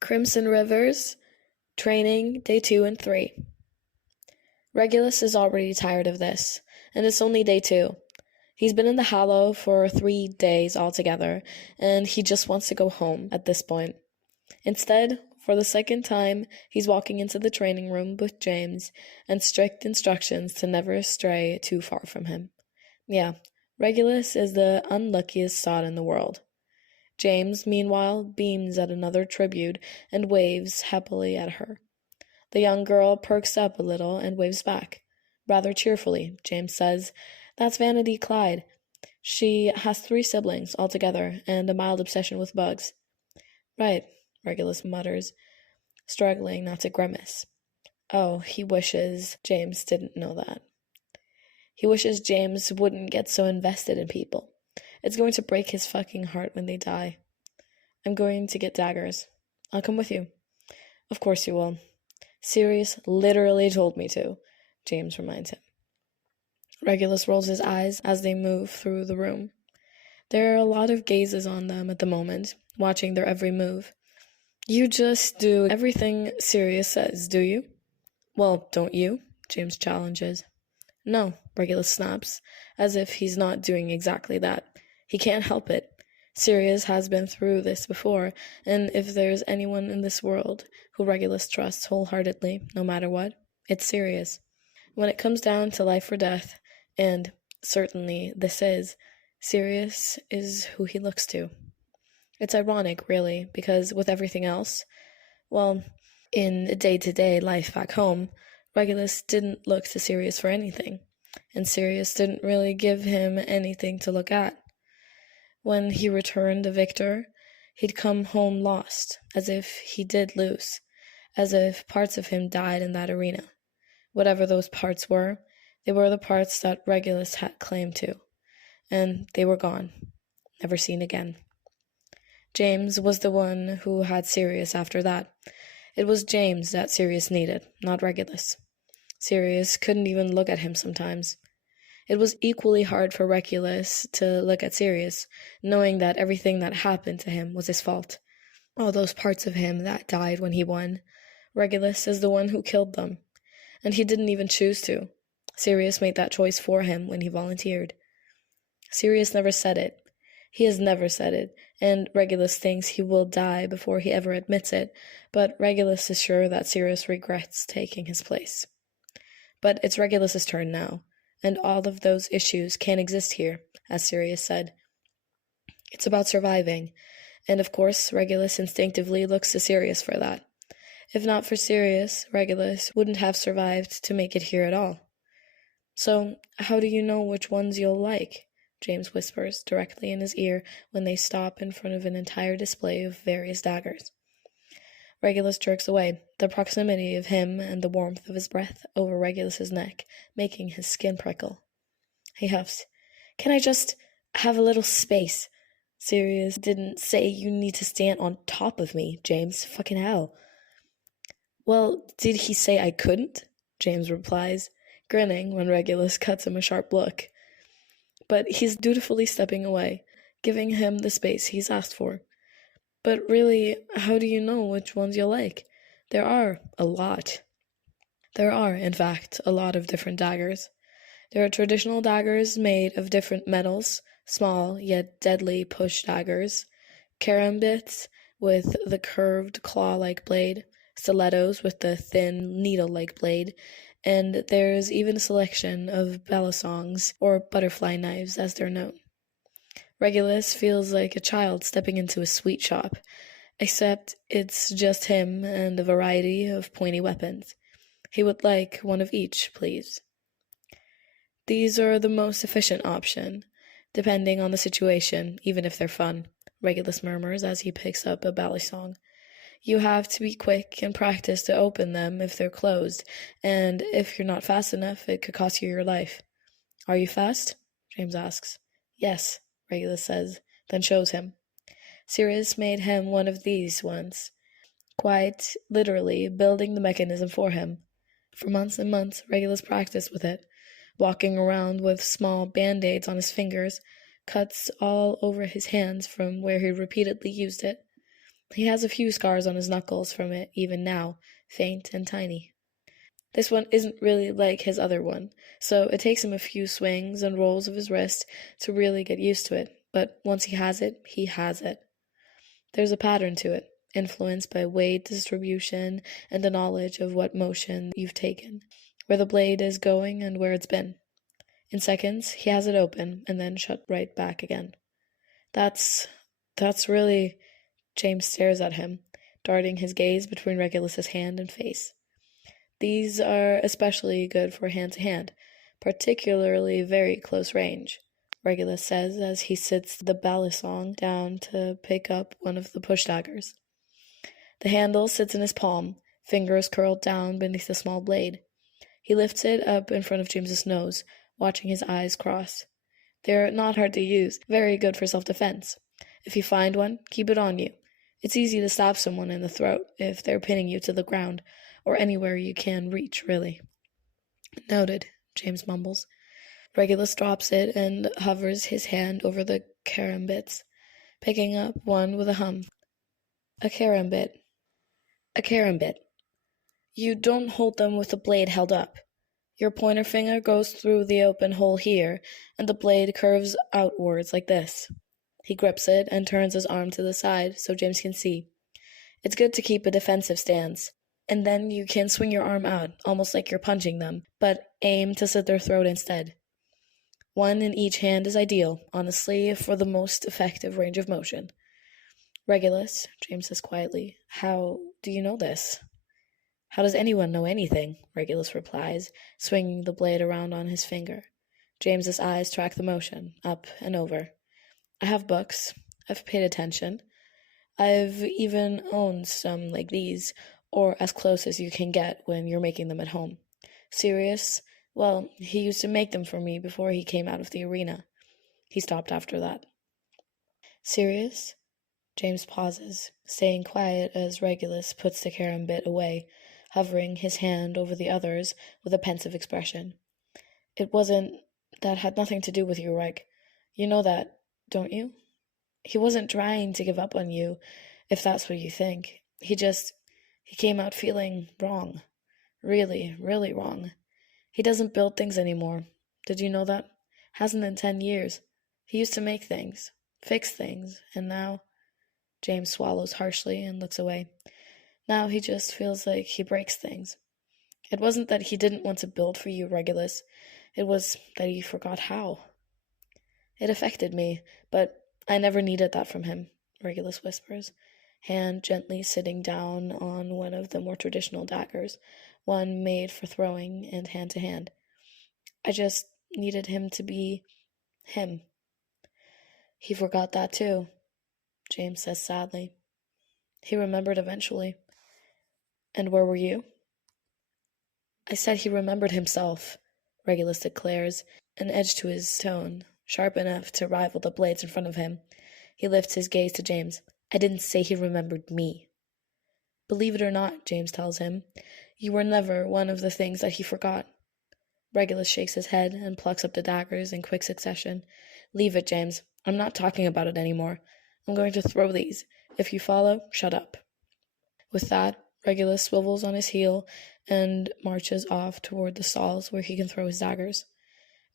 Crimson Rivers, training, day 2 and 3. Regulus is already tired of this, and it's only day 2. He's been in the Hollow for 3 days altogether, and he just wants to go home at this point. Instead, for the second time, he's walking into the training room with James, and strict instructions to never stray too far from him. Yeah, Regulus is the unluckiest sod in the world. James, meanwhile, beams at another tribute and waves happily at her. The young girl perks up a little and waves back. Rather cheerfully, James says, "That's Vanity Clyde. She has 3 siblings altogether and a mild obsession with bugs." "Right," Regulus mutters, struggling not to grimace. Oh, he wishes James didn't know that. He wishes James wouldn't get so invested in people. It's going to break his fucking heart when they die. "I'm going to get daggers. I'll come with you." "Of course you will. Sirius literally told me to," James reminds him. Regulus rolls his eyes as they move through the room. There are a lot of gazes on them at the moment, watching their every move. "You just do everything Sirius says, do you?" "Well, don't you?" James challenges. "No," Regulus snaps, as if he's not doing exactly that. He can't help it. Sirius has been through this before, and if there's anyone in this world who Regulus trusts wholeheartedly, no matter what, it's Sirius. When it comes down to life or death, and certainly this is, Sirius is who he looks to. It's ironic, really, because with everything else, well, in day-to-day life back home, Regulus didn't look to Sirius for anything, and Sirius didn't really give him anything to look at. When he returned a victor, he'd come home lost, as if he did lose, as if parts of him died in that arena. Whatever those parts were, they were the parts that Regulus had claimed to, and they were gone, never seen again. James was the one who had Sirius after that. It was James that Sirius needed, not Regulus. Sirius couldn't even look at him sometimes. It was equally hard for Regulus to look at Sirius, knowing that everything that happened to him was his fault. All those parts of him that died when he won, Regulus is the one who killed them. And he didn't even choose to. Sirius made that choice for him when he volunteered. Sirius never said it. He has never said it, and Regulus thinks he will die before he ever admits it, but Regulus is sure that Sirius regrets taking his place. But it's Regulus's turn now, and all of those issues can't exist here, as Sirius said. It's about surviving, and of course Regulus instinctively looks to Sirius for that. If not for Sirius, Regulus wouldn't have survived to make it here at all. "So, how do you know which ones you'll like?" James whispers directly in his ear when they stop in front of an entire display of various daggers. Regulus jerks away, the proximity of him and the warmth of his breath over Regulus's neck making his skin prickle. He huffs. "Can I just have a little space? Sirius didn't say you need to stand on top of me, James. Fucking hell." "Well, did he say I couldn't?" James replies, grinning when Regulus cuts him a sharp look. But he's dutifully stepping away, giving him the space he's asked for. "But really, how do you know which ones you'll like? There are a lot." There are, in fact, a lot of different daggers. There are traditional daggers made of different metals, small yet deadly push daggers, karambits with the curved claw-like blade, stilettos with the thin needle-like blade, and there's even a selection of balisongs, or butterfly knives as they're known. Regulus feels like a child stepping into a sweet shop, except it's just him and a variety of pointy weapons. He would like one of each, please. "These are the most efficient option, depending on the situation, even if they're fun," Regulus murmurs as he picks up a balisong. "You have to be quick and practice to open them if they're closed, and if you're not fast enough, it could cost you your life." "Are you fast?" James asks. "Yes," Regulus says, then shows him. Sirius made him one of these once, quite literally building the mechanism for him. For months and months, Regulus practiced with it, walking around with small band-aids on his fingers, cuts all over his hands from where he repeatedly used it. He has a few scars on his knuckles from it even now, faint and tiny. This one isn't really like his other one, so it takes him a few swings and rolls of his wrist to really get used to it, but once he has it, he has it. There's a pattern to it, influenced by weight distribution and the knowledge of what motion you've taken, where the blade is going and where it's been. In seconds, he has it open and then shut right back again. That's really... James stares at him, darting his gaze between Regulus's hand and face. These are especially good for hand-to-hand, particularly very close range, Regulus says as he sits the balisong down to pick up one of the push daggers. The handle sits in his palm, fingers curled down beneath the small blade. He lifts it up in front of James's nose, watching his eyes cross. They're not hard to use, very good for self-defense. If you find one, keep it on you. It's easy to stab someone in the throat if they're pinning you to the ground, or anywhere you can reach, really. Noted, James mumbles. Regulus drops it and hovers his hand over the karambits, picking up one with a hum. A karambit. A karambit. You don't hold them with the blade held up. Your pointer finger goes through the open hole here, and the blade curves outwards like this. He grips it and turns his arm to the side so James can see. It's good to keep a defensive stance, and then you can swing your arm out, almost like you're punching them, but aim to slit their throat instead. One in each hand is ideal, honestly, for the most effective range of motion. Regulus, James says quietly, how do you know this? How does anyone know anything? Regulus replies, swinging the blade around on his finger. James's eyes track the motion, up and over. I have books. I've paid attention. I've even owned some like these, or as close as you can get when you're making them at home. Sirius, well, he used to make them for me before he came out of the arena. He stopped after that. Sirius? James pauses, staying quiet as Regulus puts the karambit away, hovering his hand over the others with a pensive expression. That had nothing to do with you, Reg. You know that, don't you? He wasn't trying to give up on you, if that's what you think. He came out feeling wrong. Really, really wrong. He doesn't build things anymore. Did you know that? Hasn't in 10 years. He used to make things, fix things, and now... James swallows harshly and looks away. Now he just feels like he breaks things. It wasn't that he didn't want to build for you, Regulus. It was that he forgot how. It affected me, but I never needed that from him, Regulus whispers, hand gently sitting down on one of the more traditional daggers, one made for throwing and hand-to-hand. I just needed him to be him. He forgot that too, James says sadly. He remembered eventually. And where were you? I said he remembered himself, Regulus declares, an edge to his tone, sharp enough to rival the blades in front of him. He lifts his gaze to James. I didn't say he remembered me. Believe it or not, James tells him, you were never one of the things that he forgot. Regulus shakes his head and plucks up the daggers in quick succession. Leave it, James. I'm not talking about it anymore. I'm going to throw these. If you follow, shut up. With that, Regulus swivels on his heel and marches off toward the stalls where he can throw his daggers.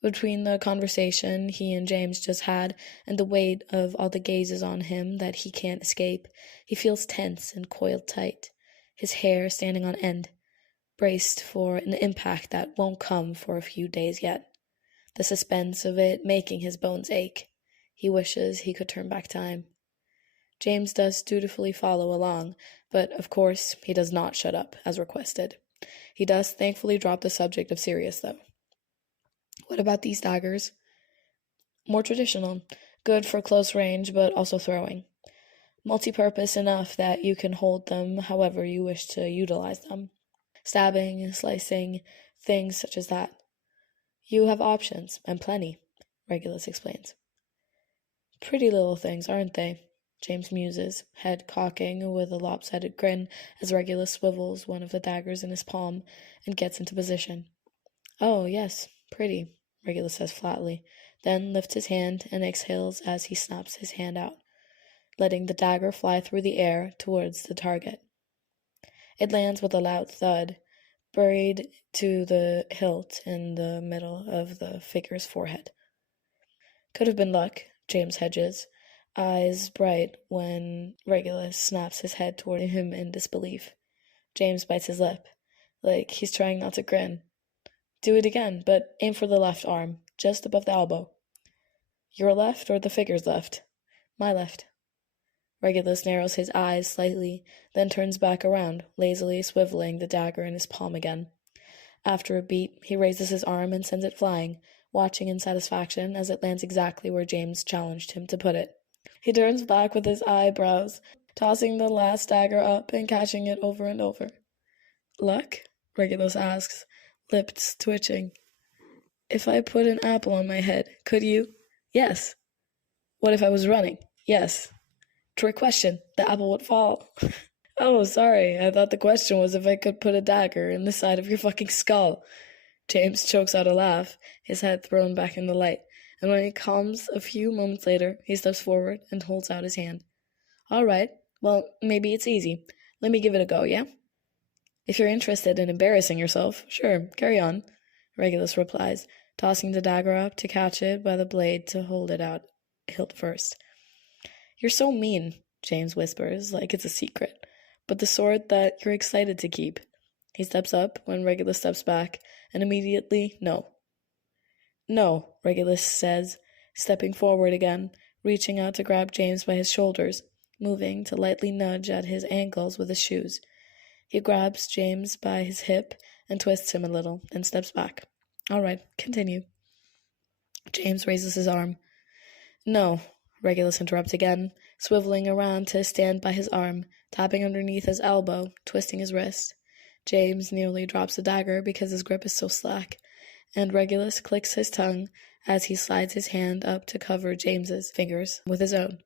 Between the conversation he and James just had and the weight of all the gazes on him that he can't escape, he feels tense and coiled tight, his hair standing on end, braced for an impact that won't come for a few days yet. The suspense of it making his bones ache. He wishes he could turn back time. James does dutifully follow along, but of course he does not shut up, as requested. He does thankfully drop the subject of Sirius, though. What about these daggers? More traditional, good for close range, but also throwing. Multi-purpose enough that you can hold them however you wish to utilize them. Stabbing, slicing, things such as that. You have options, and plenty, Regulus explains. Pretty little things, aren't they? James muses, head cocking with a lopsided grin as Regulus swivels one of the daggers in his palm and gets into position. Oh, yes, pretty, Regulus says flatly, then lifts his hand and exhales as he snaps his hand out. letting the dagger fly through the air towards the target. It lands with a loud thud, buried to the hilt in the middle of the figure's forehead. Could have been luck, James hedges, eyes bright when Regulus snaps his head toward him in disbelief. James bites his lip, like he's trying not to grin. Do it again, but aim for the left arm, just above the elbow. Your left or the figure's left? My left. Regulus narrows his eyes slightly, then turns back around, lazily swiveling the dagger in his palm again. After a beat, he raises his arm and sends it flying, watching in satisfaction as it lands exactly where James challenged him to put it. He turns back with his eyebrows, tossing the last dagger up and catching it over and over. Luck? Regulus asks, lips twitching. If I put an apple on my head, could you? Yes. What if I was running? Yes. Trick question. The apple would fall. Oh, sorry. I thought the question was if I could put a dagger in the side of your fucking skull. James chokes out a laugh, his head thrown back in the light, and when he calms a few moments later, he steps forward and holds out his hand. All right. Well, maybe it's easy. Let me give it a go, yeah? If you're interested in embarrassing yourself, sure, carry on, Regulus replies, tossing the dagger up to catch it by the blade to hold it out hilt first. You're so mean, James whispers, like it's a secret, but the sword that you're excited to keep. He steps up when Regulus steps back, and immediately, no. No, Regulus says, stepping forward again, reaching out to grab James by his shoulders, moving to lightly nudge at his ankles with his shoes. He grabs James by his hip and twists him a little, then steps back. All right, continue. James raises his arm. No, Regulus interrupts again, swiveling around to stand by his arm, tapping underneath his elbow, twisting his wrist. James nearly drops the dagger because his grip is so slack, and Regulus clicks his tongue as he slides his hand up to cover James's fingers with his own,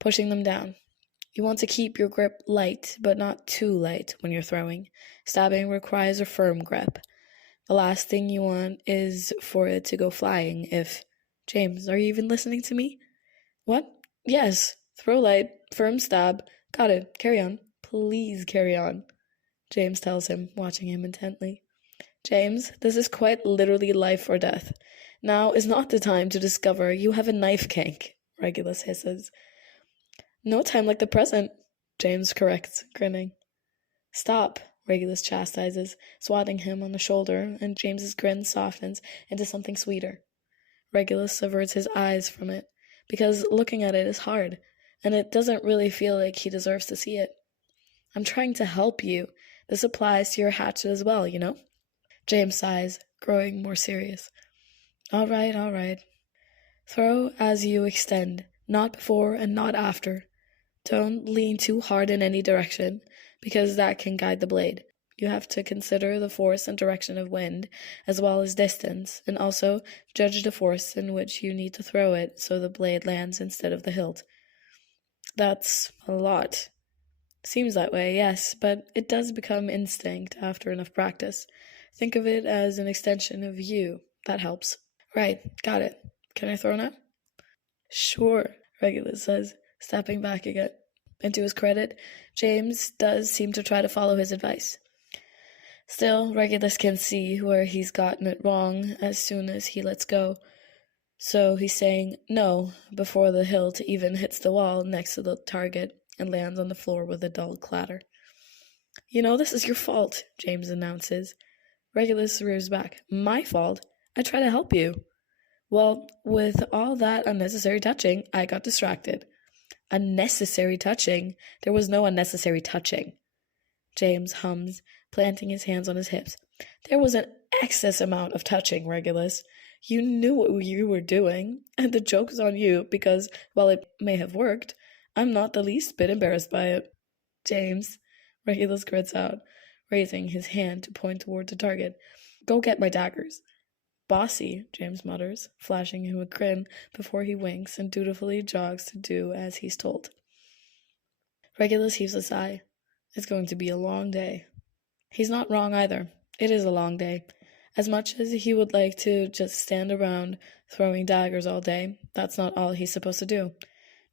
pushing them down. You want to keep your grip light, but not too light when you're throwing. Stabbing requires a firm grip. The last thing you want is for it to go flying if... James, are you even listening to me? What? Yes. Throw light, firm stab. Got it. Carry on. Please carry on, James tells him, watching him intently. James, this is quite literally life or death. Now is not the time to discover you have a knife kink, Regulus hisses. No time like the present, James corrects, grinning. Stop, Regulus chastises, swatting him on the shoulder, and James's grin softens into something sweeter. Regulus averts his eyes from it, because looking at it is hard, and it doesn't really feel like he deserves to see it. I'm trying to help you. This applies to your hatchet as well, you know? James sighs, growing more serious. All right. Throw as you extend, not before and not after. Don't lean too hard in any direction, because that can guide the blade. You have to consider the force and direction of wind, as well as distance, and also judge the force in which you need to throw it so the blade lands instead of the hilt. That's a lot. Seems that way, yes, but it does become instinct after enough practice. Think of it as an extension of you. That helps. Right, got it. Can I throw now? Sure, Regulus says, stepping back again. And to his credit, James does seem to try to follow his advice. Still, Regulus can see where he's gotten it wrong as soon as he lets go. So he's saying no before the hilt even hits the wall next to the target and lands on the floor with a dull clatter. You know, this is your fault, James announces. Regulus rears back. My fault? I try to help you. Well, with all that unnecessary touching, I got distracted. Unnecessary touching? There was no unnecessary touching. James hums, planting his hands on his hips. There was an excess amount of touching, Regulus. You knew what you were doing, and the joke's on you because, while it may have worked, I'm not the least bit embarrassed by it. James, Regulus grits out, raising his hand to point toward the target. Go get my daggers. Bossy, James mutters, flashing him a grin before he winks and dutifully jogs to do as he's told. Regulus heaves a sigh. It's going to be a long day. He's not wrong either. It is a long day. As much as he would like to just stand around throwing daggers all day, that's not all he's supposed to do.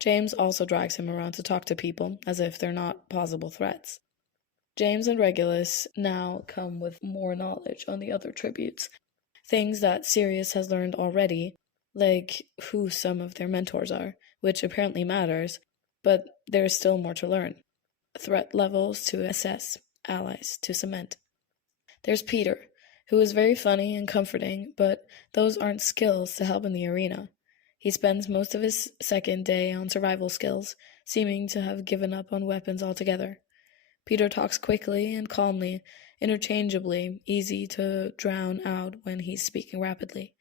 James also drags him around to talk to people, as if they're not possible threats. James and Regulus now come with more knowledge on the other tributes, things that Sirius has learned already, like who some of their mentors are, which apparently matters, but there's still more to learn. Threat levels to assess, allies to cement. There's Peter, who is very funny and comforting, but those aren't skills to help in the arena. He spends most of his second day on survival skills, seeming to have given up on weapons altogether. Peter talks quickly and calmly, interchangeably, easy to drown out when he's speaking rapidly,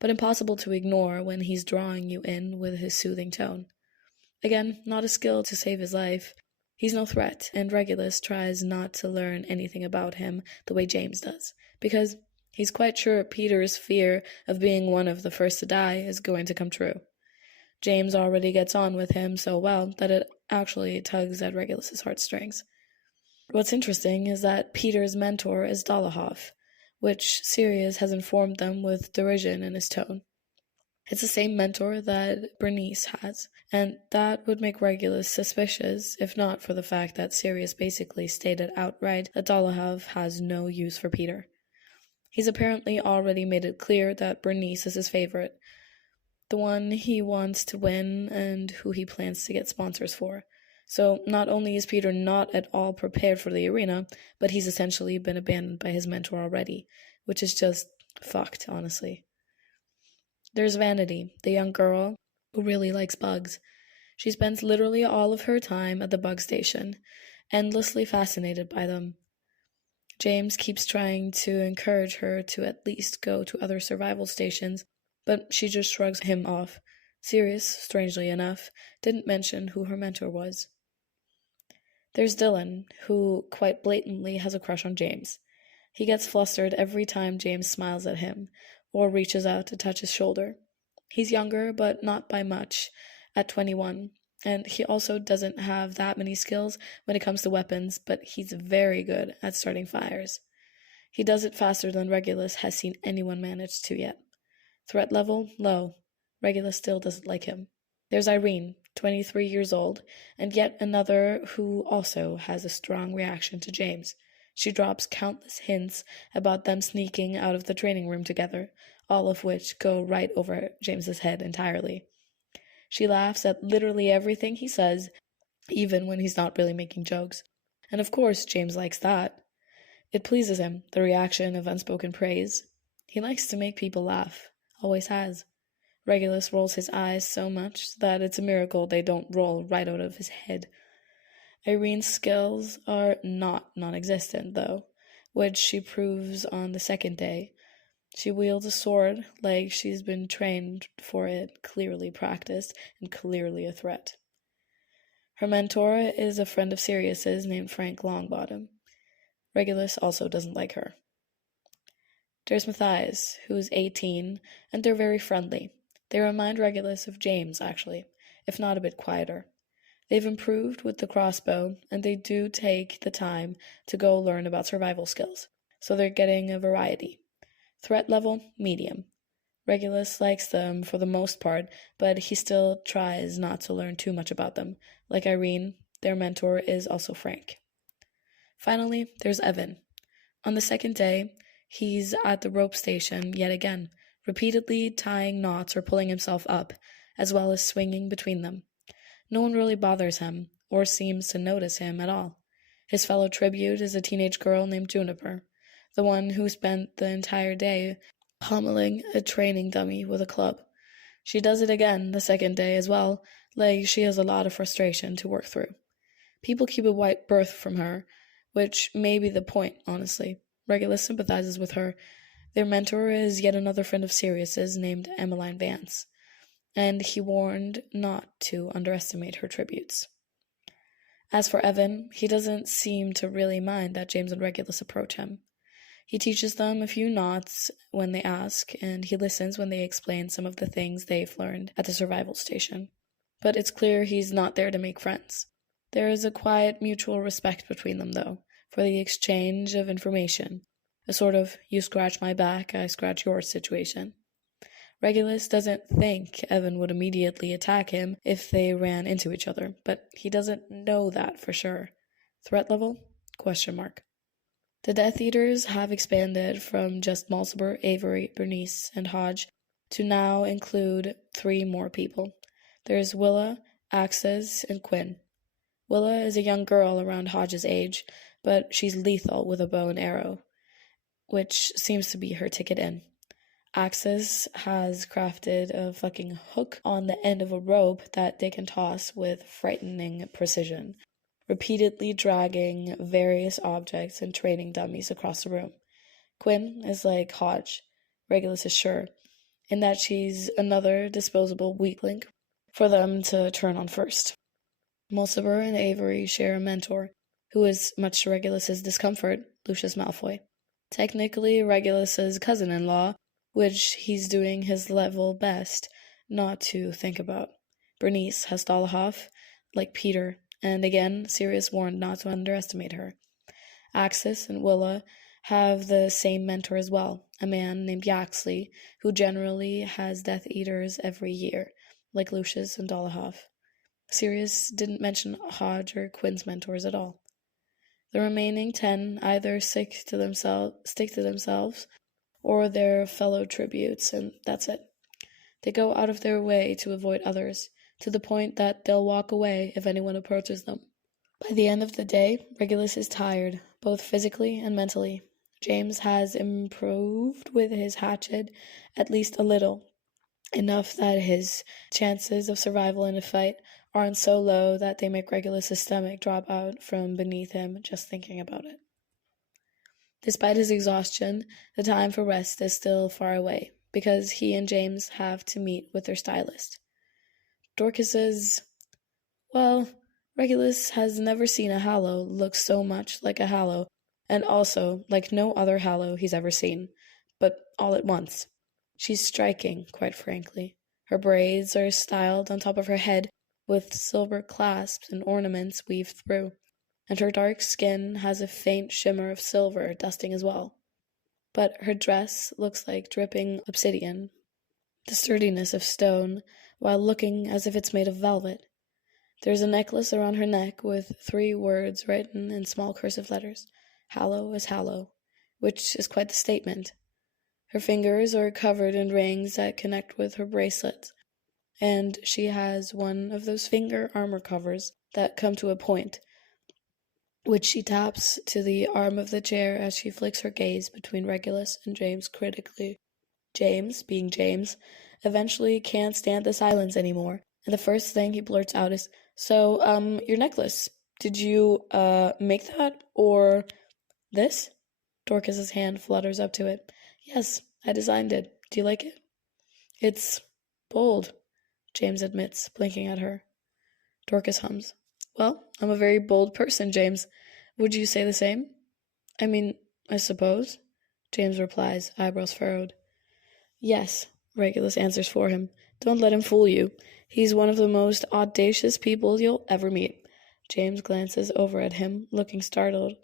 but impossible to ignore when he's drawing you in with his soothing tone. Again, not a skill to save his life. He's no threat, and Regulus tries not to learn anything about him the way James does, because he's quite sure Peter's fear of being one of the first to die is going to come true. James already gets on with him so well that it actually tugs at Regulus's heartstrings. What's interesting is that Peter's mentor is Dolohov, which Sirius has informed them with derision in his tone. It's the same mentor that Bernice has, and that would make Regulus suspicious, if not for the fact that Sirius basically stated outright that Dolohov has no use for Peter. He's apparently already made it clear that Bernice is his favorite, the one he wants to win and who he plans to get sponsors for. So not only is Peter not at all prepared for the arena, but he's essentially been abandoned by his mentor already, which is just fucked, honestly. There's Vanity, the young girl who really likes bugs. She spends literally all of her time at the bug station, endlessly fascinated by them. James keeps trying to encourage her to at least go to other survival stations, but she just shrugs him off. Sirius, strangely enough, didn't mention who her mentor was. There's Dylan, who quite blatantly has a crush on James. He gets flustered every time James smiles at him, or reaches out to touch his shoulder. He's younger, but not by much, at 21, and he also doesn't have that many skills when it comes to weapons, but he's very good at starting fires. He does it faster than Regulus has seen anyone manage to yet. Threat level, low. Regulus still doesn't like him. There's Irene, 23 years old, and yet another who also has a strong reaction to James. She drops countless hints about them sneaking out of the training room together, all of which go right over James's head entirely. She laughs at literally everything he says, even when he's not really making jokes. And of course, James likes that. It pleases him, the reaction of unspoken praise. He likes to make people laugh, always has. Regulus rolls his eyes so much that it's a miracle they don't roll right out of his head. Irene's skills are not non-existent, though, which she proves on the second day. She wields a sword like she's been trained for it, clearly practiced, and clearly a threat. Her mentor is a friend of Sirius's named Frank Longbottom. Regulus also doesn't like her. There's Matthias, who's 18, and they're very friendly. They remind Regulus of James, actually, if not a bit quieter. They've improved with the crossbow, and they do take the time to go learn about survival skills, so they're getting a variety. Threat level, medium. Regulus likes them for the most part, but he still tries not to learn too much about them. Like Irene, their mentor is also Frank. Finally, there's Evan. On the second day, he's at the rope station yet again, repeatedly tying knots or pulling himself up, as well as swinging between them. No one really bothers him, or seems to notice him at all. His fellow tribute is a teenage girl named Juniper, the one who spent the entire day pommeling a training dummy with a club. She does it again the second day as well, like she has a lot of frustration to work through. People keep a wide berth from her, which may be the point, honestly. Regulus sympathizes with her. Their mentor is yet another friend of Sirius's named Emmeline Vance, and he warned not to underestimate her tributes. As for Evan, he doesn't seem to really mind that James and Regulus approach him. He teaches them a few knots when they ask, and he listens when they explain some of the things they've learned at the survival station. But it's clear he's not there to make friends. There is a quiet mutual respect between them, though, for the exchange of information, a sort of you scratch my back, I scratch yours situation. Regulus doesn't think Evan would immediately attack him if they ran into each other, but he doesn't know that for sure. Threat level? Question mark. The Death Eaters have expanded from just Malsaber, Avery, Bernice, and Hodge to now include 3 more people. There's Willa, Axes, and Quinn. Willa is a young girl around Hodge's age, but she's lethal with a bow and arrow, which seems to be her ticket in. Axis has crafted a fucking hook on the end of a rope that they can toss with frightening precision, repeatedly dragging various objects and training dummies across the room. Quinn is like Hodge, Regulus is sure, in that she's another disposable weak link for them to turn on first. Mulciber and Avery share a mentor, who is, much to Regulus's discomfort, Lucius Malfoy. Technically Regulus's cousin-in-law, which he's doing his level best not to think about. Bernice has Dolohov, like Peter, and again, Sirius warned not to underestimate her. Axis and Willa have the same mentor as well, a man named Yaxley, who generally has Death Eaters every year, like Lucius and Dolohov. Sirius didn't mention Hodge or Quinn's mentors at all. The remaining 10 either stick to themselves or their fellow tributes, and that's it. They go out of their way to avoid others, to the point that they'll walk away if anyone approaches them. By the end of the day, Regulus is tired, both physically and mentally. James has improved with his hatchet at least a little, enough that his chances of survival in a fight aren't so low that they make Regulus' stomach drop out from beneath him just thinking about it. Despite his exhaustion, the time for rest is still far away, because he and James have to meet with their stylist. Dorcas Regulus has never seen a Hallow look so much like a Hallow, and also like no other Hallow he's ever seen, but all at once. She's striking, quite frankly. Her braids are styled on top of her head with silver clasps and ornaments weaved through, and her dark skin has a faint shimmer of silver dusting as well. But her dress looks like dripping obsidian, the sturdiness of stone, while looking as if it's made of velvet. There's a necklace around her neck with 3 words written in small cursive letters, Hallow is Hallow, which is quite the statement. Her fingers are covered in rings that connect with her bracelets, and she has one of those finger armor covers that come to a point, which she taps to the arm of the chair as she flicks her gaze between Regulus and James critically. James, being James, eventually can't stand the silence anymore, and the first thing he blurts out is, "So, your necklace, did you, make that, or this?" Dorcas's hand flutters up to it. "Yes, I designed it. Do you like it?" "It's bold," James admits, blinking at her. Dorcas hums. "Well, I'm a very bold person, James. Would you say the same?" "I mean, I suppose," James replies, eyebrows furrowed. "Yes," Regulus answers for him. "Don't let him fool you. He's one of the most audacious people you'll ever meet." James glances over at him, looking startled,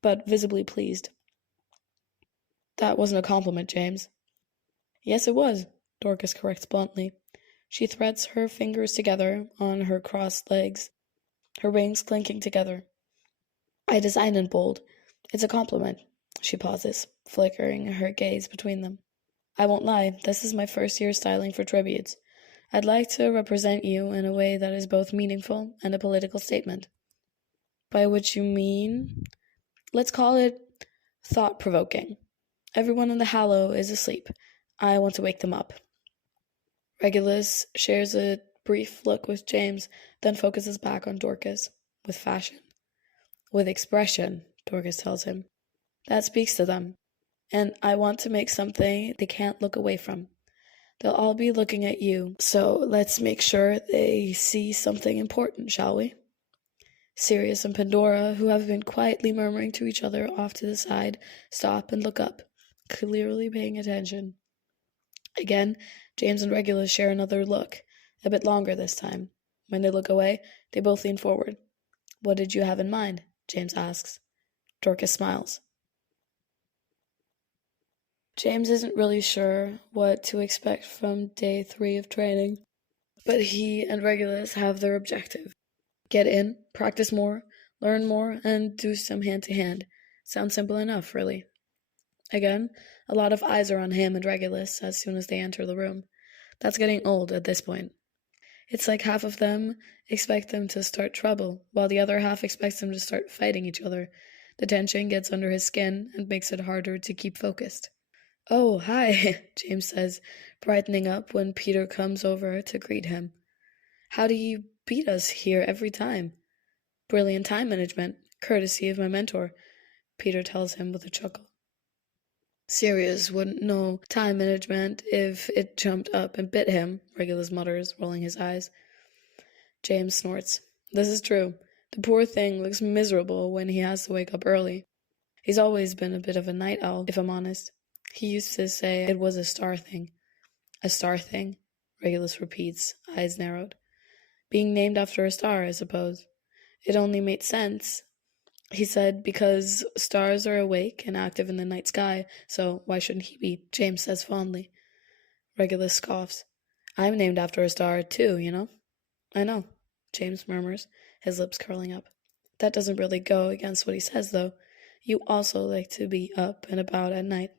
but visibly pleased. "That wasn't a compliment, James." "Yes, it was," Dorcas corrects bluntly. She threads her fingers together on her crossed legs, her rings clinking together. "I designed in bold. It's a compliment." She pauses, flickering her gaze between them. "I won't lie, this is my first year styling for tributes. I'd like to represent you in a way that is both meaningful and a political statement." "By which you mean?" "Let's call it thought-provoking. Everyone in the Hallow is asleep. I want to wake them up." Regulus shares a brief look with James, then focuses back on Dorcas. "With fashion." "With expression," Dorcas tells him. "That speaks to them. And I want to make something they can't look away from. They'll all be looking at you, so let's make sure they see something important, shall we?" Sirius and Pandora, who have been quietly murmuring to each other off to the side, stop and look up, clearly paying attention. Again, James and Regulus share another look, a bit longer this time. When they look away, they both lean forward. "What did you have in mind?" James asks. Dorcas smiles. James isn't really sure what to expect from day 3 of training, but he and Regulus have their objective. Get in, practice more, learn more, and do some hand-to-hand. Sounds simple enough, really. Again, a lot of eyes are on him and Regulus as soon as they enter the room. That's getting old at this point. It's like half of them expect them to start trouble, while the other half expects them to start fighting each other. The tension gets under his skin and makes it harder to keep focused. "Oh, hi," James says, brightening up when Peter comes over to greet him. "How do you beat us here every time?" "Brilliant time management, courtesy of my mentor," Peter tells him with a chuckle. "Sirius wouldn't know time management if it jumped up and bit him," Regulus mutters, rolling his eyes. James snorts. "This is true. The poor thing looks miserable when he has to wake up early. He's always been a bit of a night owl, if I'm honest. He used to say it was a star thing." "A star thing?" Regulus repeats, eyes narrowed. "Being named after a star, I suppose. It only made sense," he said, "because stars are awake and active in the night sky, so why shouldn't he be?" James says fondly. Regulus scoffs. "I'm named after a star, too, you know." "I know," James murmurs, his lips curling up. That doesn't really go against what he says, though. "You also like to be up and about at night."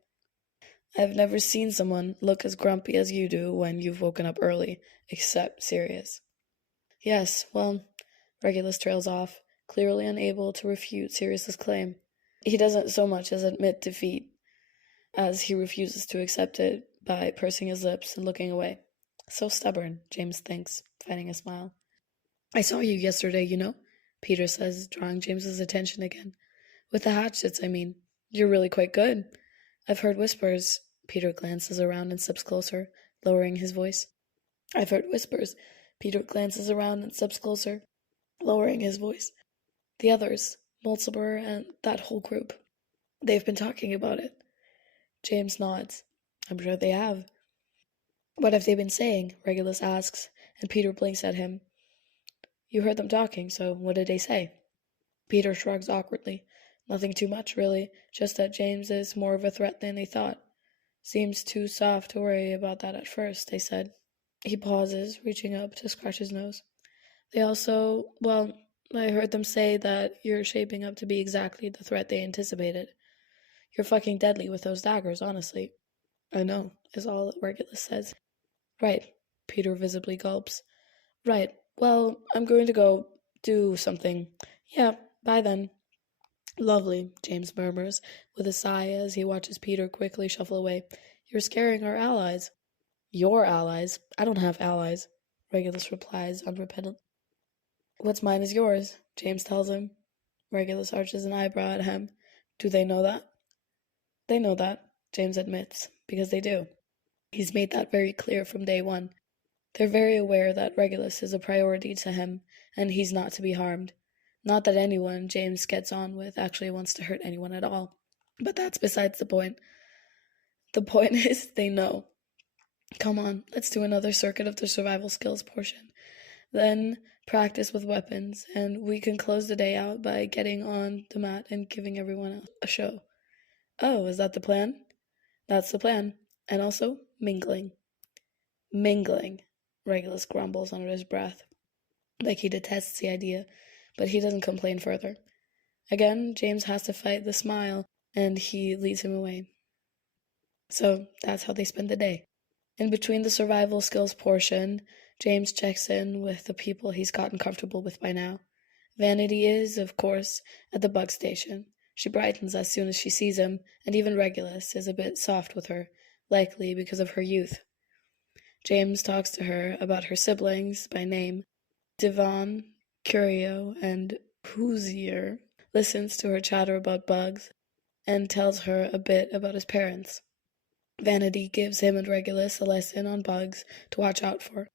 "I've never seen someone look as grumpy as you do when you've woken up early, except Sirius." "Yes, well," Regulus trails off, clearly unable to refute Sirius's claim. He doesn't so much as admit defeat, as he refuses to accept it by pursing his lips and looking away. So stubborn, James thinks, fighting a smile. "I saw you yesterday, you know," Peter says, drawing James's attention again. "With the hatchets, I mean. You're really quite good. I've heard whispers." Peter glances around and steps closer, lowering his voice. "I've heard whispers." Peter glances around and steps closer, lowering his voice. "The others, Mulciber and that whole group. They've been talking about it." James nods. "I'm sure they have." "What have they been saying?" Regulus asks, and Peter blinks at him. "You heard them talking, so what did they say?" Peter shrugs awkwardly. "Nothing too much, really, just that James is more of a threat than they thought. Seems too soft to worry about that at first, they said." He pauses, reaching up to scratch his nose. "They also, well, I heard them say that you're shaping up to be exactly the threat they anticipated. You're fucking deadly with those daggers, honestly." "I know," is all Regulus says. "Right," Peter visibly gulps. "Right, well, I'm going to go do something. Yeah, bye then." "Lovely," James murmurs, with a sigh as he watches Peter quickly shuffle away. "You're scaring our allies." "Your allies? I don't have allies," Regulus replies unrepentant. "What's mine is yours," James tells him. Regulus arches an eyebrow at him. "Do they know that?" "They know that," James admits, because they do. He's made that very clear from day one. They're very aware that Regulus is a priority to him, and he's not to be harmed. Not that anyone James gets on with actually wants to hurt anyone at all. But that's besides the point. The point is, they know. Come on, let's do another circuit of the survival skills portion. Then practice with weapons, and we can close the day out by getting on the mat and giving everyone a show. "Oh, is that the plan?" "That's the plan. And also, mingling." "Mingling," Regulus grumbles under his breath, like he detests the idea, but he doesn't complain further. Again, James has to fight the smile, and he leads him away. So that's how they spend the day. In between the survival skills portion, James checks in with the people he's gotten comfortable with by now. Vanity is, of course, at the bug station. She brightens as soon as she sees him, and even Regulus is a bit soft with her, likely because of her youth. James talks to her about her siblings by name, Divan, Curio, and Hoosier, listens to her chatter about bugs, and tells her a bit about his parents. Vanity gives him and Regulus a lesson on bugs to watch out for,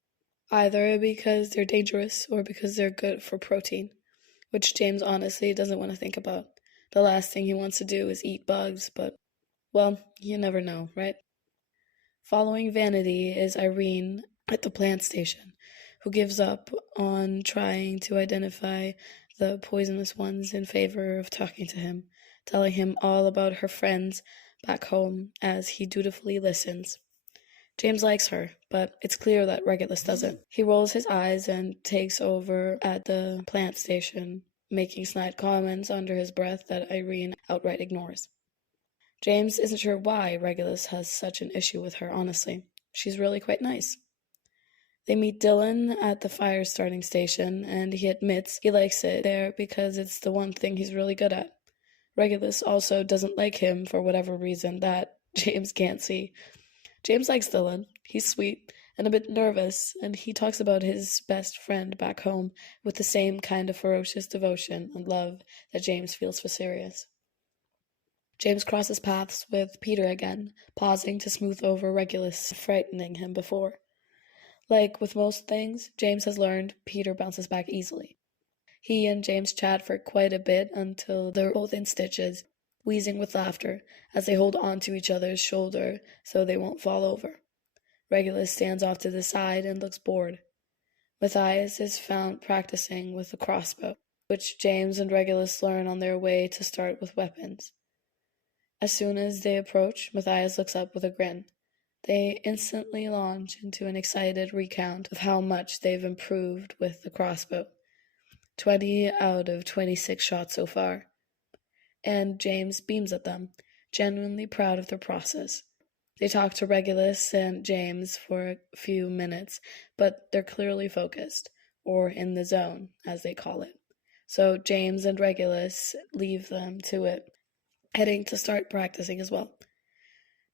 either because they're dangerous or because they're good for protein, which James honestly doesn't want to think about. The last thing he wants to do is eat bugs, but, well, you never know, right? Following Vanity is Irene at the plant station, who gives up on trying to identify the poisonous ones in favor of talking to him, telling him all about her friends back home as he dutifully listens. James likes her, but it's clear that Regulus doesn't. He rolls his eyes and takes over at the plant station, making snide comments under his breath that Irene outright ignores. James isn't sure why Regulus has such an issue with her, honestly. She's really quite nice. They meet Dylan at the fire starting station, and he admits he likes it there because it's the one thing he's really good at. Regulus also doesn't like him for whatever reason that James can't see. James likes Dylan. He's sweet and a bit nervous, and he talks about his best friend back home with the same kind of ferocious devotion and love that James feels for Sirius. James crosses paths with Peter again, pausing to smooth over Regulus, frightening him before. Like with most things, James has learned Peter bounces back easily. He and James chat for quite a bit until they're both in stitches, wheezing with laughter as they hold onto each other's shoulder so they won't fall over. Regulus stands off to the side and looks bored. Matthias is found practicing with a crossbow, which James and Regulus learn on their way to start with weapons. As soon as they approach, Matthias looks up with a grin. They instantly launch into an excited recount of how much they've improved with the crossbow. 20 out of 26 shots so far. And James beams at them, genuinely proud of their process. They talk to Regulus and James for a few minutes, but they're clearly focused, or in the zone, as they call it. So James and Regulus leave them to it, heading to start practicing as well.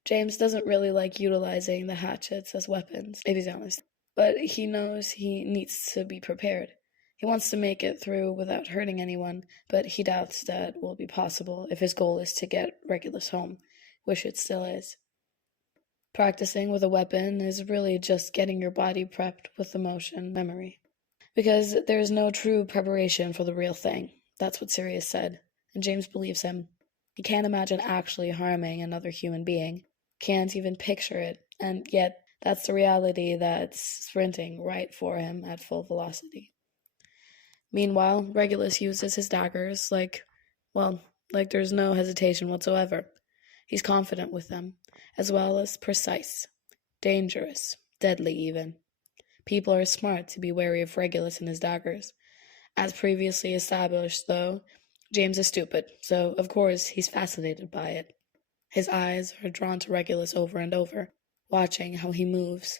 James doesn't really like utilizing the hatchets as weapons, if he's honest, but he knows he needs to be prepared. He wants to make it through without hurting anyone, but he doubts that will be possible if his goal is to get Regulus home, which it still is. Practicing with a weapon is really just getting your body prepped with the motion memory. Because there's no true preparation for the real thing. That's what Sirius said, and James believes him. He can't imagine actually harming another human being. Can't even picture it, and yet that's the reality that's sprinting right for him at full velocity. Meanwhile, Regulus uses his daggers like there's no hesitation whatsoever. He's confident with them, as well as precise, dangerous, deadly even. People are smart to be wary of Regulus and his daggers. As previously established, though, James is stupid, so of course he's fascinated by it. His eyes are drawn to Regulus over and over, watching how he moves,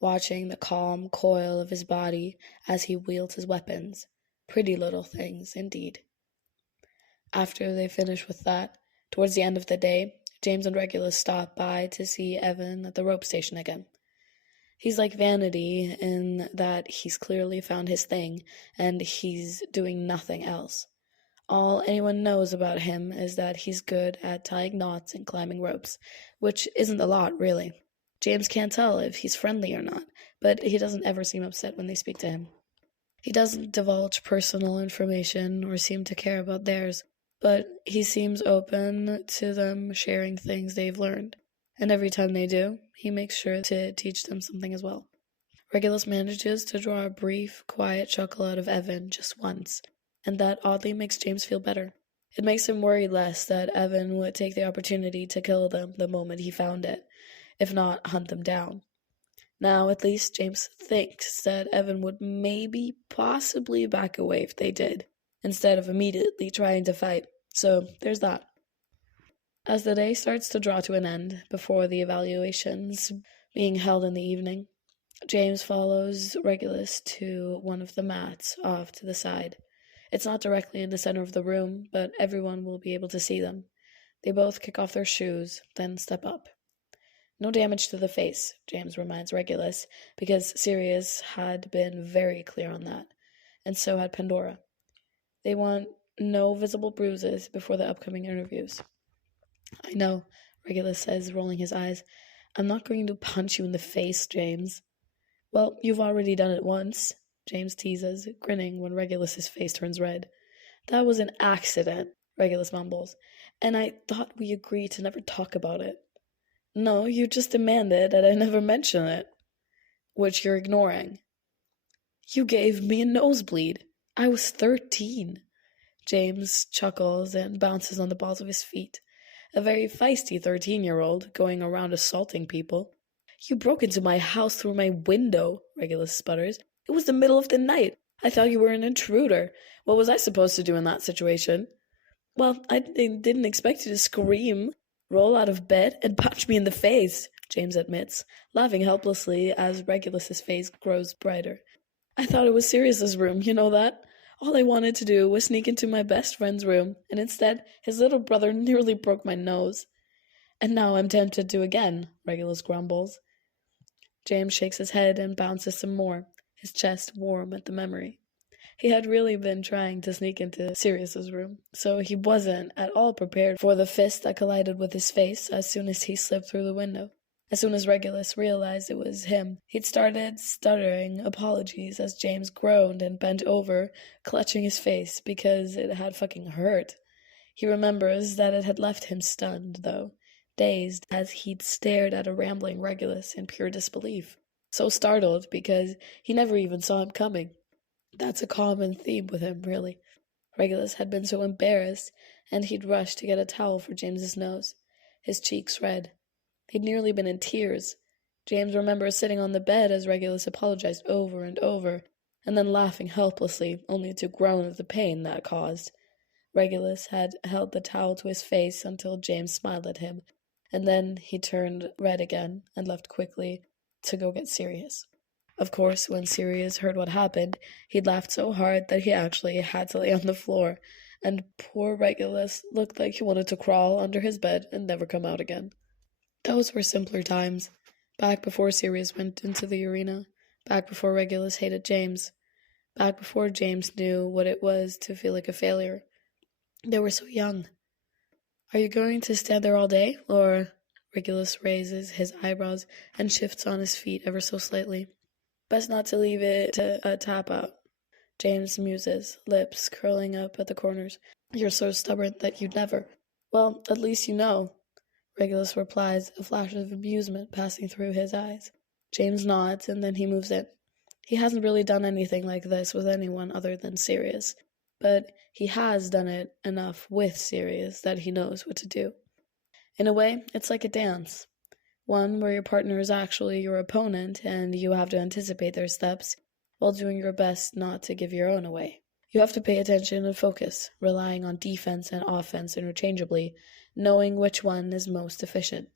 watching the calm coil of his body as he wields his weapons. Pretty little things, indeed. After they finish with that, towards the end of the day, James and Regulus stop by to see Evan at the rope station again. He's like Vanity in that he's clearly found his thing, and he's doing nothing else. All anyone knows about him is that he's good at tying knots and climbing ropes, which isn't a lot, really. James can't tell if he's friendly or not, but he doesn't ever seem upset when they speak to him. He doesn't divulge personal information or seem to care about theirs, but he seems open to them sharing things they've learned. And every time they do, he makes sure to teach them something as well. Regulus manages to draw a brief, quiet chuckle out of Evan just once, and that oddly makes James feel better. It makes him worry less that Evan would take the opportunity to kill them the moment he found it, if not hunt them down. Now, at least James thinks that Evan would maybe, possibly back away if they did, instead of immediately trying to fight. So, there's that. As the day starts to draw to an end, before the evaluations being held in the evening, James follows Regulus to one of the mats off to the side. It's not directly in the center of the room, but everyone will be able to see them. They both kick off their shoes, then step up. No damage to the face, James reminds Regulus, because Sirius had been very clear on that, and so had Pandora. They want no visible bruises before the upcoming interviews. I know, Regulus says, rolling his eyes. I'm not going to punch you in the face, James. Well, you've already done it once, James teases, grinning when Regulus's face turns red. That was an accident, Regulus mumbles, and I thought we agreed to never talk about it. No, you just demanded that I never mention it, which you're ignoring. You gave me a nosebleed. I was 13. James chuckles and bounces on the balls of his feet. a very feisty 13-year-old going around assaulting people. You broke into my house through my window, Regulus sputters. It was the middle of the night. I thought you were an intruder. What was I supposed to do in that situation? Well, I didn't expect you to scream, roll out of bed, and punch me in the face, James admits, laughing helplessly as Regulus's face grows brighter. I thought it was Sirius's room, you know that? All I wanted to do was sneak into my best friend's room, and instead, his little brother nearly broke my nose. And now I'm tempted to again, Regulus grumbles. James shakes his head and bounces some more, his chest warm at the memory. He had really been trying to sneak into Sirius's room, so he wasn't at all prepared for the fist that collided with his face as soon as he slipped through the window. As soon as Regulus realized it was him, he'd started stuttering apologies as James groaned and bent over, clutching his face because it had fucking hurt. He remembers that it had left him stunned, though, dazed as he'd stared at a rambling Regulus in pure disbelief. So startled because he never even saw him coming. That's a common theme with him, really. Regulus had been so embarrassed, and he'd rushed to get a towel for James's nose, his cheeks red. He'd nearly been in tears. James remembers sitting on the bed as Regulus apologized over and over, and then laughing helplessly, only to groan at the pain that caused. Regulus had held the towel to his face until James smiled at him, and then he turned red again and left quickly to go get Sirius. Of course, when Sirius heard what happened, he'd laughed so hard that he actually had to lay on the floor, and poor Regulus looked like he wanted to crawl under his bed and never come out again. Those were simpler times, back before Sirius went into the arena, back before Regulus hated James, back before James knew what it was to feel like a failure. They were so young. Are you going to stand there all day, or? Regulus raises his eyebrows and shifts on his feet ever so slightly. Best not to leave it to a tap-out. James muses, lips curling up at the corners. You're so stubborn that you'd never. Well, at least you know. Regulus replies, a flash of amusement passing through his eyes. James nods, and then he moves in. He hasn't really done anything like this with anyone other than Sirius, but he has done it enough with Sirius that he knows what to do. In a way, it's like a dance. One where your partner is actually your opponent and you have to anticipate their steps while doing your best not to give your own away. You have to pay attention and focus, relying on defense and offense interchangeably, knowing which one is most efficient.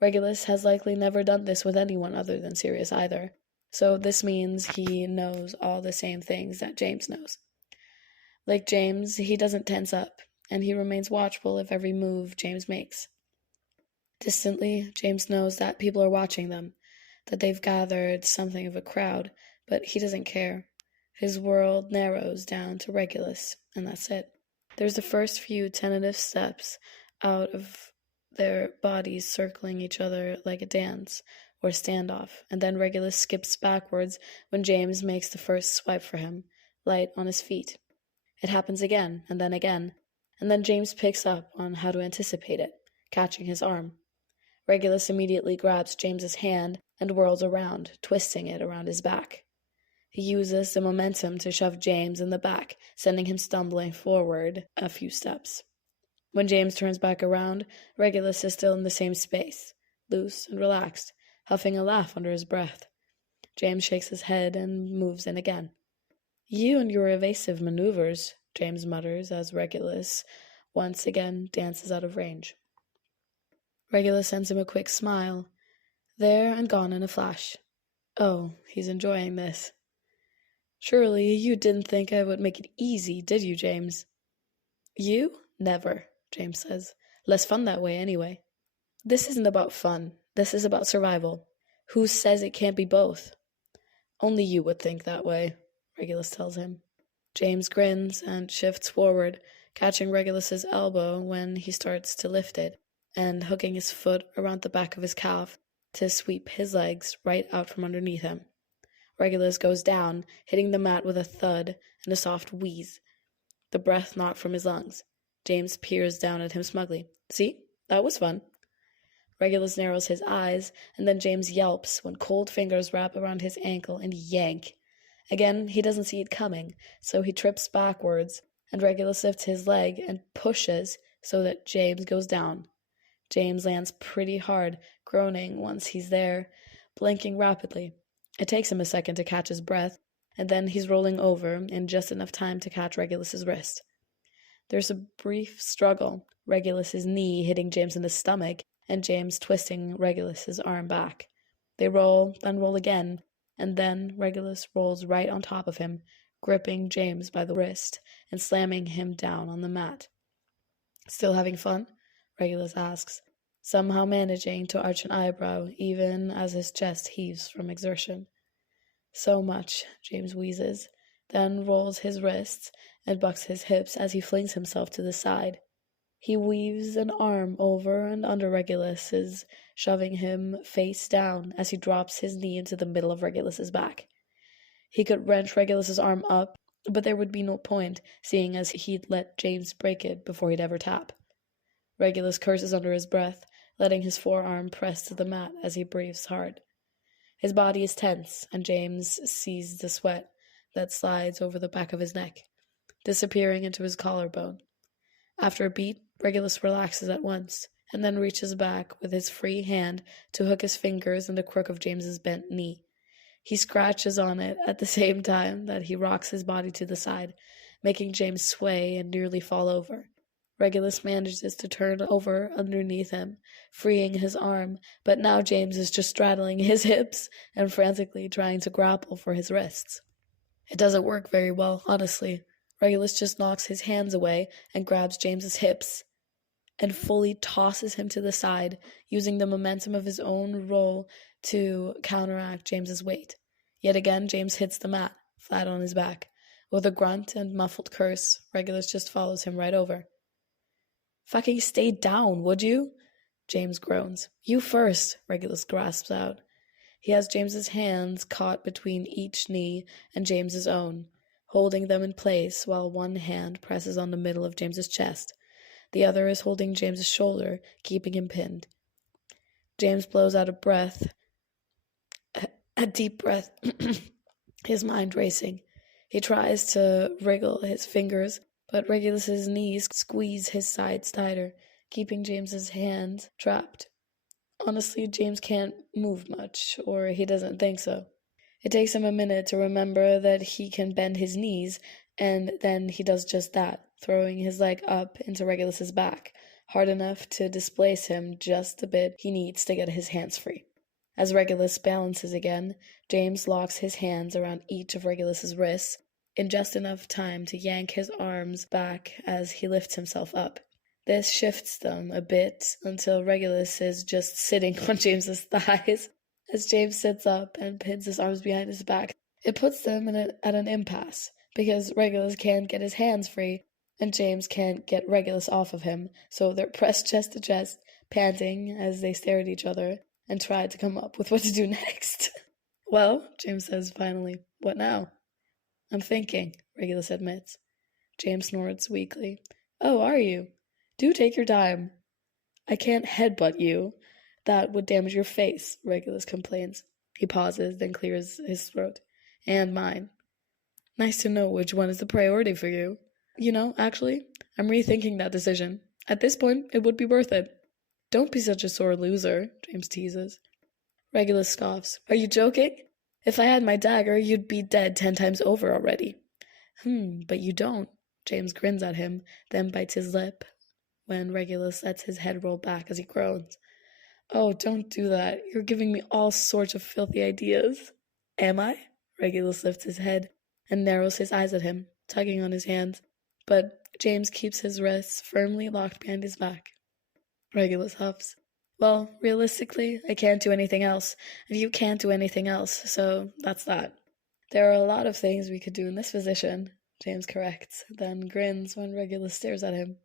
Regulus has likely never done this with anyone other than Sirius either, so this means he knows all the same things that James knows. Like James, he doesn't tense up, and he remains watchful of every move James makes. Distantly, James knows that people are watching them, that they've gathered something of a crowd, but he doesn't care. His world narrows down to Regulus, and that's it. There's the first few tentative steps out of their bodies circling each other like a dance or standoff, and then Regulus skips backwards when James makes the first swipe for him, light on his feet. It happens again, and then James picks up on how to anticipate it, catching his arm. Regulus immediately grabs James's hand and whirls around, twisting it around his back. He uses the momentum to shove James in the back, sending him stumbling forward a few steps. When James turns back around, Regulus is still in the same space, loose and relaxed, huffing a laugh under his breath. James shakes his head and moves in again. You and your evasive maneuvers, James mutters as Regulus once again dances out of range. Regulus sends him a quick smile, there and gone in a flash. Oh, he's enjoying this. Surely you didn't think I would make it easy, did you, James? You? Never, James says. Less fun that way, anyway. This isn't about fun. This is about survival. Who says it can't be both? Only you would think that way, Regulus tells him. James grins and shifts forward, catching Regulus's elbow when he starts to lift it, and hooking his foot around the back of his calf to sweep his legs right out from underneath him. Regulus goes down, hitting the mat with a thud and a soft wheeze. The breath knocked from his lungs. James peers down at him smugly. See? That was fun. Regulus narrows his eyes, and then James yelps when cold fingers wrap around his ankle and yank. Again, he doesn't see it coming, so he trips backwards, and Regulus lifts his leg and pushes, so that James goes down. James lands pretty hard, groaning once he's there, blinking rapidly. It takes him a second to catch his breath, and then he's rolling over in just enough time to catch Regulus's wrist. There's a brief struggle, Regulus's knee hitting James in the stomach, and James twisting Regulus's arm back. They roll, then roll again, and then Regulus rolls right on top of him, gripping James by the wrist and slamming him down on the mat. "Still having fun?" Regulus asks, somehow managing to arch an eyebrow even as his chest heaves from exertion. "So much," James wheezes, then rolls his wrists and bucks his hips as he flings himself to the side. He weaves an arm over and under Regulus's, shoving him face down as he drops his knee into the middle of Regulus's back. He could wrench Regulus's arm up, but there would be no point, seeing as he'd let James break it before he'd ever tap. Regulus curses under his breath, letting his forearm press to the mat as he breathes hard. His body is tense, and James sees the sweat that slides over the back of his neck, disappearing into his collarbone. After a beat, Regulus relaxes at once, and then reaches back with his free hand to hook his fingers in the crook of James's bent knee. He scratches on it at the same time that he rocks his body to the side, making James sway and nearly fall over. Regulus manages to turn over underneath him, freeing his arm, but now James is just straddling his hips and frantically trying to grapple for his wrists. It doesn't work very well, honestly. Regulus just knocks his hands away and grabs James's hips and fully tosses him to the side, using the momentum of his own roll to counteract James's weight. Yet again, James hits the mat, flat on his back. With a grunt and muffled curse, Regulus just follows him right over. "Fucking stay down, would you?" James groans. "You first," Regulus grasps out. He has James's hands caught between each knee and James's own, holding them in place while one hand presses on the middle of James's chest. The other is holding James's shoulder, keeping him pinned. James blows out a breath, a deep breath, his mind racing. He tries to wriggle his fingers, but Regulus's knees squeeze his sides tighter, keeping James's hands trapped. Honestly, James can't move much, or he doesn't think so. It takes him a minute to remember that he can bend his knees, and then he does just that, throwing his leg up into Regulus's back, hard enough to displace him just a bit he needs to get his hands free. As Regulus balances again, James locks his hands around each of Regulus's wrists, in just enough time to yank his arms back as he lifts himself up. This shifts them a bit until Regulus is just sitting on James's thighs. As James sits up and pins his arms behind his back, it puts them at an impasse, because Regulus can't get his hands free, and James can't get Regulus off of him, so they're pressed chest to chest, panting as they stare at each other and try to come up with what to do next. "Well," James says finally, "what now?" "I'm thinking," Regulus admits. James snorts weakly. "Oh, are you? Do take your time." "I can't headbutt you. That would damage your face," Regulus complains. He pauses, then clears his throat. "And mine." "Nice to know which one is the priority for you." Actually, I'm rethinking that decision. At this point, it would be worth it." "Don't be such a sore loser," James teases. Regulus scoffs. "Are you joking? If I had my dagger, you'd be dead 10 times over already." But you don't." James grins at him, then bites his lip when Regulus lets his head roll back as he groans. "Oh, don't do that. You're giving me all sorts of filthy ideas." "Am I?" Regulus lifts his head and narrows his eyes at him, tugging on his hands, but James keeps his wrists firmly locked behind his back. Regulus huffs. "Well, realistically, I can't do anything else, and you can't do anything else, so that's that." "There are a lot of things we could do in this position," James corrects, then grins when Regulus stares at him.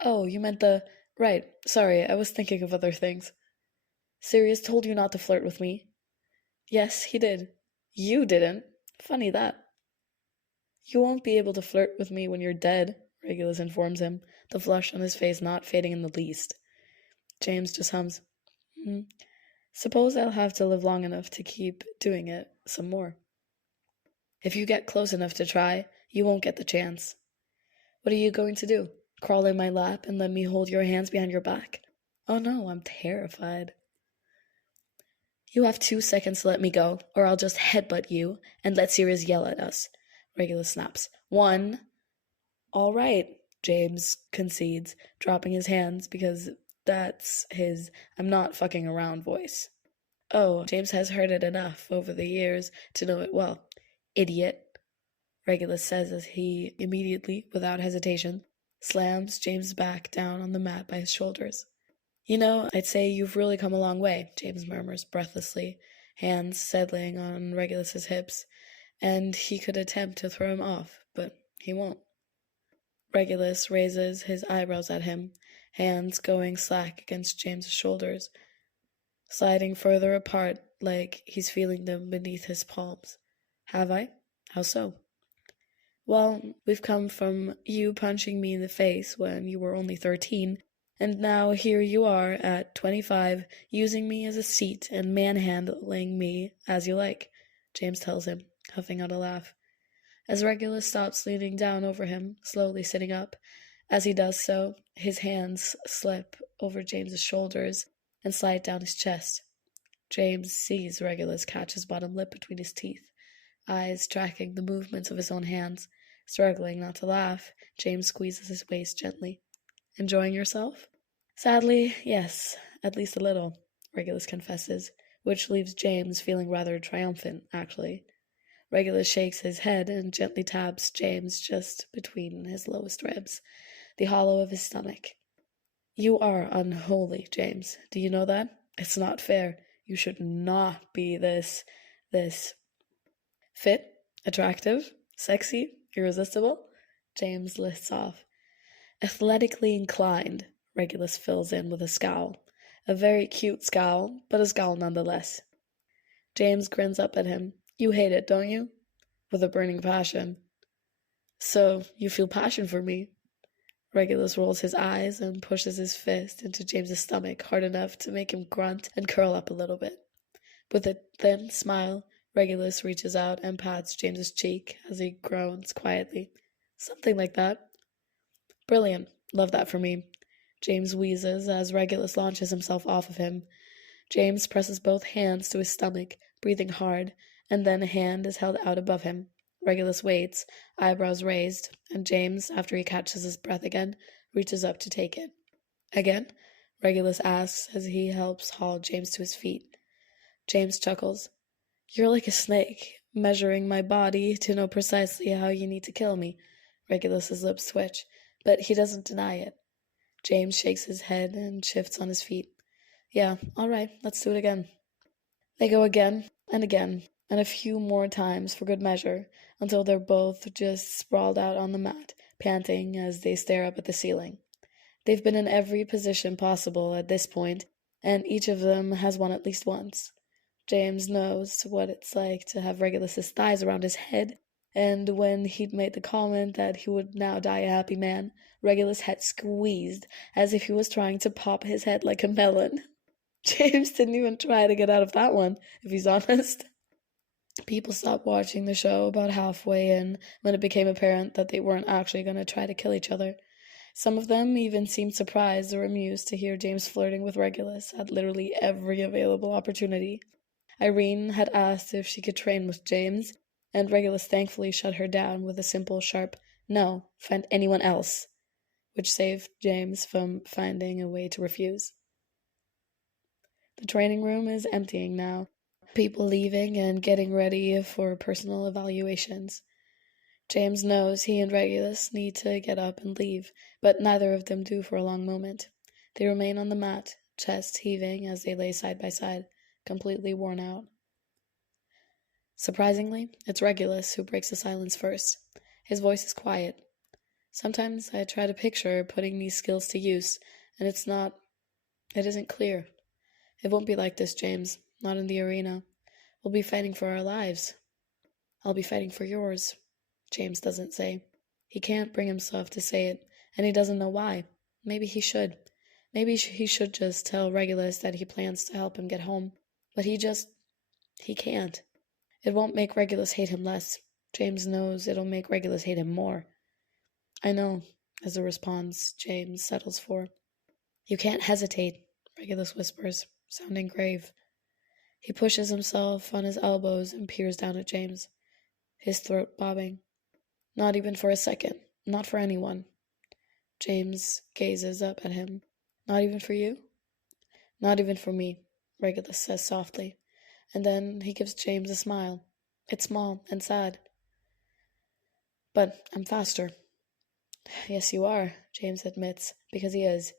"Oh, you meant the... Right, sorry, I was thinking of other things." "Sirius told you not to flirt with me." "Yes, he did." "You didn't. Funny that." "You won't be able to flirt with me when you're dead," Regulus informs him, the flush on his face not fading in the least. James just hums. "Suppose I'll have to live long enough to keep doing it some more." "If you get close enough to try, you won't get the chance." "What are you going to do? Crawl in my lap and let me hold your hands behind your back. Oh no, I'm terrified. You have 2 seconds to let me go, or I'll just headbutt you and let Sirius yell at us. Regulus snaps. 1. All right, James concedes, dropping his hands because that's his I'm not fucking around voice. Oh, James has heard it enough over the years to know it well. Idiot, Regulus says as he immediately, without hesitation, slams James back down on the mat by his shoulders. You know, I'd say you've really come a long way, James murmurs breathlessly, hands settling on Regulus's hips, and he could attempt to throw him off, but he won't. Regulus raises his eyebrows at him, hands going slack against James's shoulders, sliding further apart like he's feeling them beneath his palms. Have I? How so? Well, we've come from you punching me in the face when you were only 13, and now here you are at 25, using me as a seat and manhandling me as you like, James tells him, huffing out a laugh. As Regulus stops leaning down over him, slowly sitting up, as he does so, his hands slip over James's shoulders and slide down his chest. James sees Regulus catch his bottom lip between his teeth, eyes tracking the movements of his own hands. Struggling not to laugh, James squeezes his waist gently. Enjoying yourself? Sadly, yes, at least a little, Regulus confesses, which leaves James feeling rather triumphant, actually. Regulus shakes his head and gently taps James just between his lowest ribs, the hollow of his stomach. You are unholy, James. Do you know that? It's not fair. You should not be this fit, attractive, sexy, irresistible. James lists off. Athletically inclined, Regulus fills in with a scowl. A very cute scowl, but a scowl nonetheless. James grins up at him. You hate it, don't you? With a burning passion. So, you feel passion for me? Regulus rolls his eyes and pushes his fist into James's stomach hard enough to make him grunt and curl up a little bit. With a thin smile, Regulus reaches out and pats James's cheek as he groans quietly. Something like that. Brilliant. Love that for me. James wheezes as Regulus launches himself off of him. James presses both hands to his stomach, breathing hard, and then a hand is held out above him. Regulus waits, eyebrows raised, and James, after he catches his breath again, reaches up to take it. Again? Regulus asks as he helps haul James to his feet. James chuckles. You're like a snake, measuring my body to know precisely how you need to kill me. Regulus's lips twitch, but he doesn't deny it. James shakes his head and shifts on his feet. Yeah, all right, let's do it again. They go again, and a few more times for good measure, until they're both just sprawled out on the mat, panting as they stare up at the ceiling. They've been in every position possible at this point, and each of them has won at least once. James knows what it's like to have Regulus's thighs around his head, and when he'd made the comment that he would now die a happy man, Regulus had squeezed as if he was trying to pop his head like a melon. James didn't even try to get out of that one, if he's honest. People stopped watching the show about halfway in when it became apparent that they weren't actually going to try to kill each other. Some of them even seemed surprised or amused to hear James flirting with Regulus at literally every available opportunity. Irene had asked if she could train with James, and Regulus thankfully shut her down with a simple, sharp, no, find anyone else, which saved James from finding a way to refuse. The training room is emptying now, people leaving and getting ready for personal evaluations. James knows he and Regulus need to get up and leave, but neither of them do for a long moment. They remain on the mat, chest heaving as they lay side by side, completely worn out. Surprisingly, it's Regulus who breaks the silence first. His voice is quiet. Sometimes I try to picture putting these skills to use, and it isn't clear. It won't be like this, James. Not in the arena. We'll be fighting for our lives. I'll be fighting for yours, James doesn't say. He can't bring himself to say it, and he doesn't know why. Maybe he should. Maybe he should just tell Regulus that he plans to help him get home. But he can't. It won't make Regulus hate him less. James knows it'll make Regulus hate him more. I know, is the response James settles for. You can't hesitate, Regulus whispers, sounding grave. He pushes himself on his elbows and peers down at James, his throat bobbing. Not even for a second. Not for anyone. James gazes up at him. Not even for you? Not even for me, Regulus says softly, and then he gives James a smile. It's small and sad. But I'm faster. Yes, you are, James admits, because he is.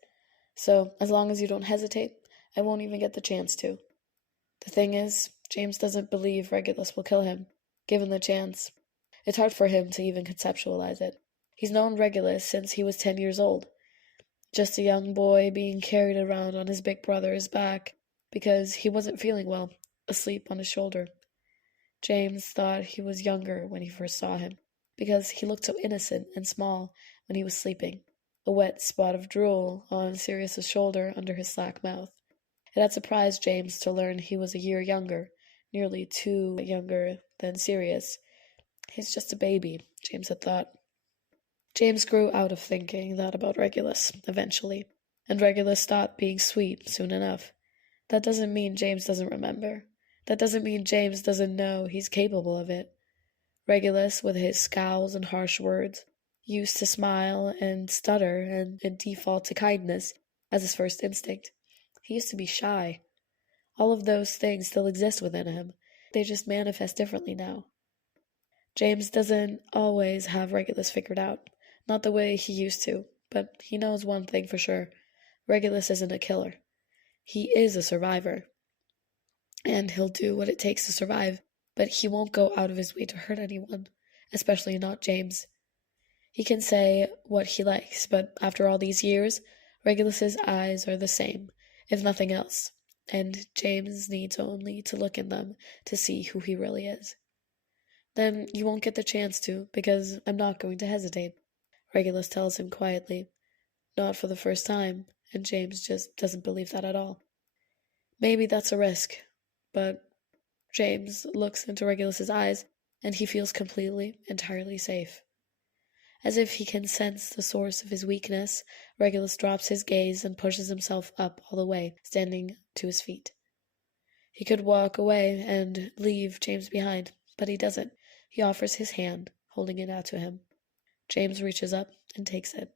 So, as long as you don't hesitate, I won't even get the chance to. The thing is, James doesn't believe Regulus will kill him, given the chance. It's hard for him to even conceptualize it. He's known Regulus since he was 10 years old. Just a young boy being carried around on his big brother's back because he wasn't feeling well, asleep on his shoulder. James thought he was younger when he first saw him, because he looked so innocent and small when he was sleeping, a wet spot of drool on Sirius's shoulder under his slack mouth. It had surprised James to learn he was a year younger, nearly 2 younger than Sirius. He's just a baby, James had thought. James grew out of thinking that about Regulus, eventually, and Regulus stopped being sweet soon enough. That doesn't mean James doesn't remember. That doesn't mean James doesn't know he's capable of it. Regulus, with his scowls and harsh words, used to smile and stutter and default to kindness as his first instinct. He used to be shy. All of those things still exist within him. They just manifest differently now. James doesn't always have Regulus figured out. Not the way he used to, but he knows one thing for sure. Regulus isn't a killer. He is a survivor. And he'll do what it takes to survive, but he won't go out of his way to hurt anyone, especially not James. He can say what he likes, but after all these years, Regulus's eyes are the same, if nothing else, and James needs only to look in them to see who he really is. Then you won't get the chance to, because I'm not going to hesitate, Regulus tells him quietly. Not for the first time, and James just doesn't believe that at all. Maybe that's a risk, but James looks into Regulus's eyes, and he feels completely, entirely safe. As if he can sense the source of his weakness, Regulus drops his gaze and pushes himself up all the way, standing to his feet. He could walk away and leave James behind, but he doesn't. He offers his hand, holding it out to him. James reaches up and takes it.